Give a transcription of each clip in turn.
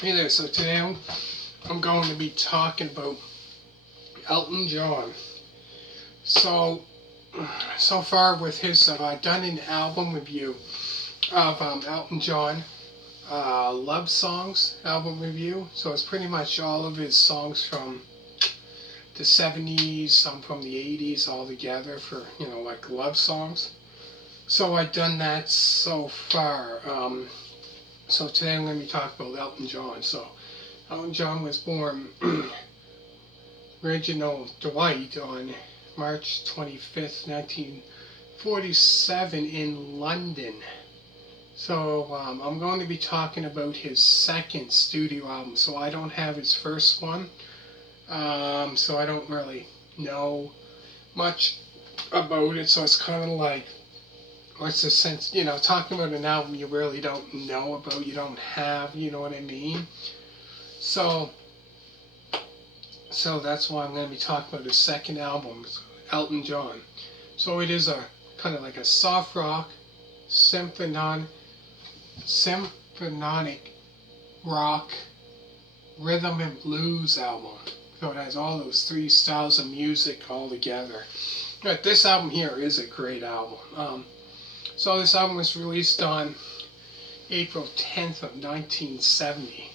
Hey there, so today I'm going to be talking about Elton John. So, so far with his, I've done an album review of Elton John Love Songs album review. So it's pretty much all of his songs from the 70s, some from the 80s all together for, like love songs. So I've done that so far. So today I'm going to be talking about Elton John. So Elton John was born Reginald Dwight on March 25th, 1947 in London. So I'm going to be talking about his second studio album. So I don't have his first one. So I don't really know much about it. So it's kind of like, what's the sense, talking about an album you really don't know about, you don't have, you know what I mean? So that's why I'm going to be talking about his second album, Elton John. So it is a kind of like a soft rock, symphonic rock, rhythm and blues album. So it has all those three styles of music all together. But this album here is a great album. So this album was released on April 10th of 1970.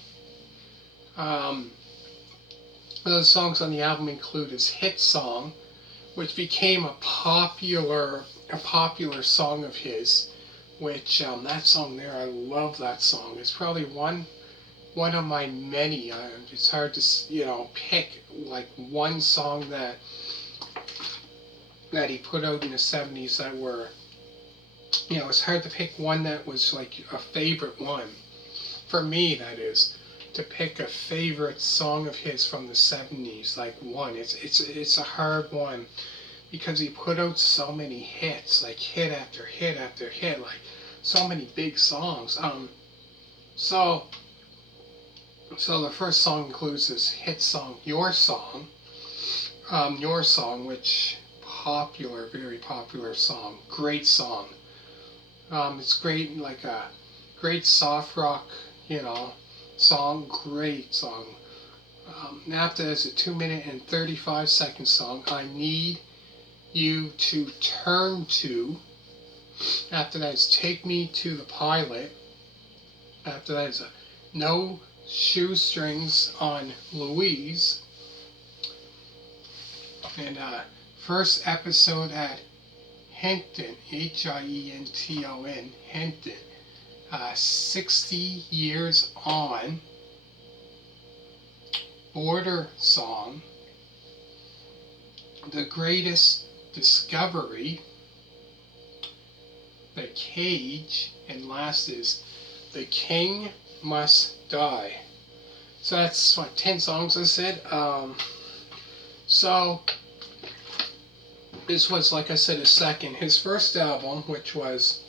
Those songs on the album include his hit song, which became a popular song of his. Which that song there, I love that song. It's probably one of my many. It's hard to pick like one song that he put out in the 70s that were, it's hard to pick one that was like a favorite one for me. That is, to pick a favorite song of his from the 70s, like one. It's a hard one because he put out so many hits, like hit after hit after hit, like so many big songs. So the first song includes his hit song, Your Song. Your Song, which popular, very popular song, great song. It's great, like a great soft rock, song, great song. After there's a 2 minute and 35 second song, I Need You to Turn To. After that is Take Me to the Pilot. After that is a No Shoestrings on Louise. And first episode at Hienton, Hienton, Hienton. 60 Years On, Border Song, The Greatest Discovery, The Cage, and last is The King Must Die. So that's 10 songs I said. So this was, like I said, his first album, which was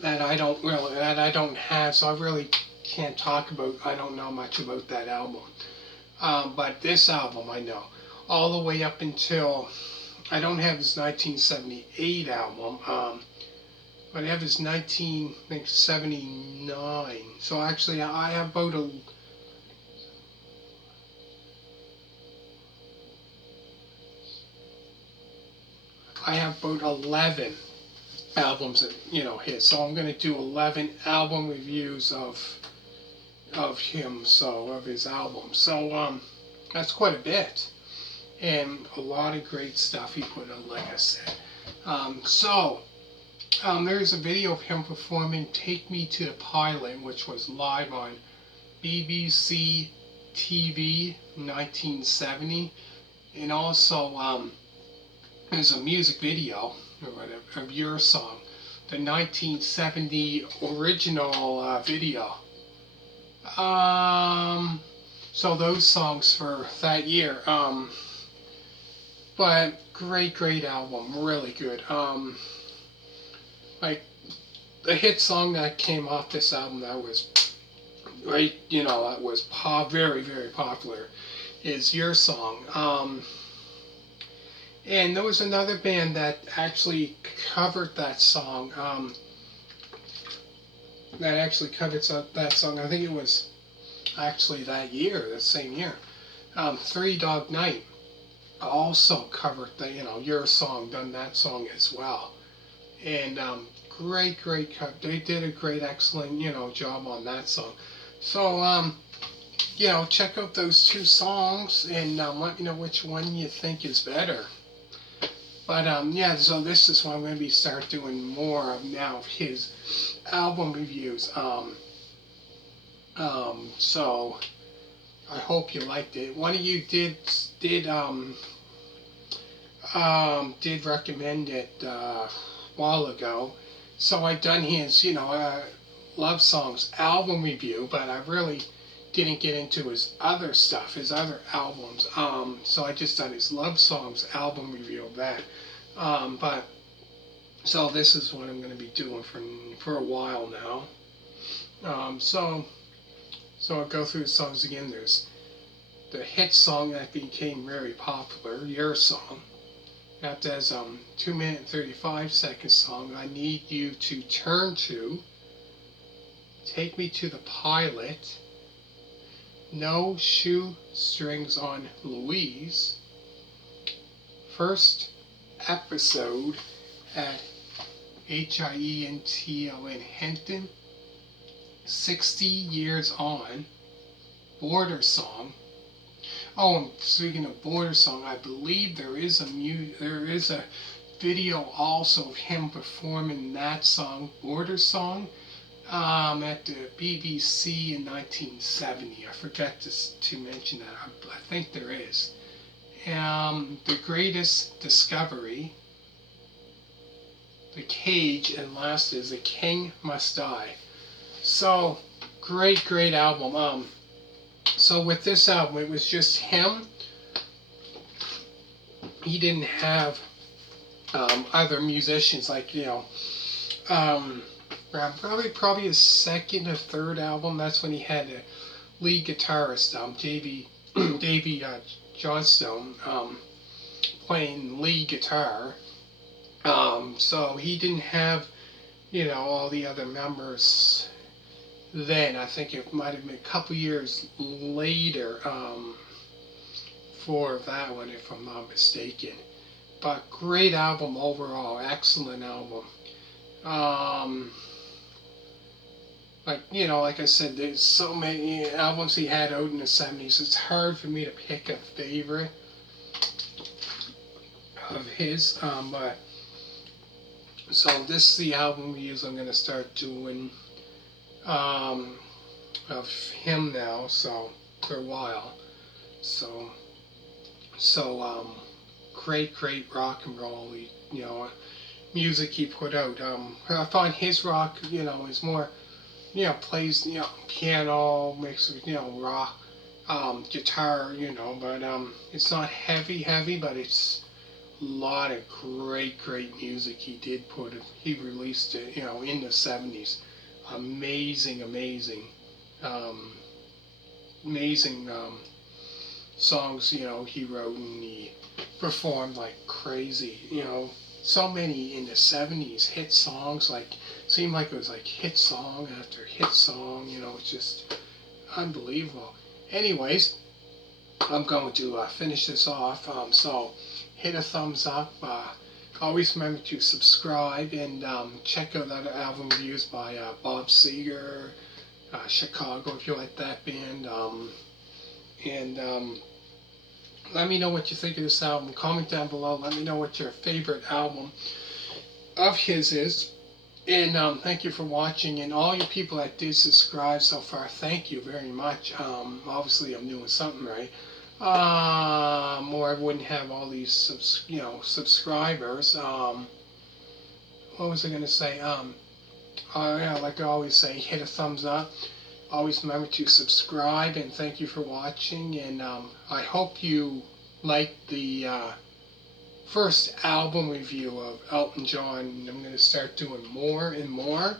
that I don't have, so I really can't talk about. I don't know much about that album. But this album I know all the way up until, I don't have his 1978 album, but I have his 1979. So actually I have about I have about 11 albums that his. So I'm going to do 11 album reviews of him, so of his albums. So that's quite a bit, and a lot of great stuff he put out, like I said. There's a video of him performing "Take Me to the Pilot," which was live on BBC TV 1970, and also there's a music video or whatever of Your Song, the 1970 original video. So those songs for that year. But great album, really good. Like the hit song that came off this album that was right, that was very popular, is Your Song. And there was another band that actually covered that song. that actually covers that song. I think it was actually that year, that same year. Three Dog Night also covered the, your song, done that song as well. And great cut. They did a great, excellent, job on that song. So, check out those two songs and let me know which one you think is better. But yeah, so this is what I'm going to be start doing more of now of his album reviews. So I hope you liked it. One of you did recommend it a while ago. So I done his love songs album review, but I really didn't get into his other stuff, his other albums. So I just done his love songs album review of that. But so this is what I'm going to be doing for a while now. So I'll go through the songs again. There's the hit song that became very popular, Your Song. That is 2 minute and 35-second song. I Need You to Turn To. Take Me to the Pilot. No Shoestrings on Louise. First episode at Hienton, Hienton. 60 Years On. Border Song. Oh, and speaking of Border Song, I believe there is a video also of him performing that song, Border Song, at the BBC in 1970. I forgot to mention that. I think there is. The Greatest Discovery, The Cage, and last is The King Must Die. So, great album. So with this album, it was just him. He didn't have other musicians like, probably his second or third album. That's when he had a lead guitarist, Davy Johnstone, playing lead guitar. So he didn't have, all the other members. Then I think it might have been a couple years later for that one, if I'm not mistaken. But great album overall, excellent album. Like I said, there's so many albums he had out in the 70s. It's hard for me to pick a favorite of his. But so this is the album reviews I'm going to start doing. Of him now, so for a while. So great rock and roll, music he put out. I find his rock, is more, plays, piano mixed with, rock, guitar, but it's not heavy, but it's a lot of great music he released it, in the 70s. Amazing songs, he wrote and he performed like crazy, so many in the 70s hit songs, seemed like it was like hit song after hit song, it's just unbelievable. Anyways, I'm going to finish this off, so hit a thumbs up, always remember to subscribe and check out other album reviews by Bob Seger, Chicago, if you like that band. And let me know what you think of this album. Comment down below. Let me know what your favorite album of his is. And thank you for watching. And all you people that did subscribe so far, thank you very much. Obviously, I'm doing something right. Or I wouldn't have all these subscribers. What was I going to say? Yeah, like I always say, hit a thumbs up. Always remember to subscribe, and thank you for watching. And I hope you liked the first album review of Elton John. I'm going to start doing more and more.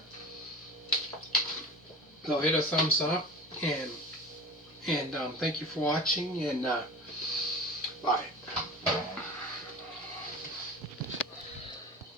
So hit a thumbs up, and thank you for watching, and bye.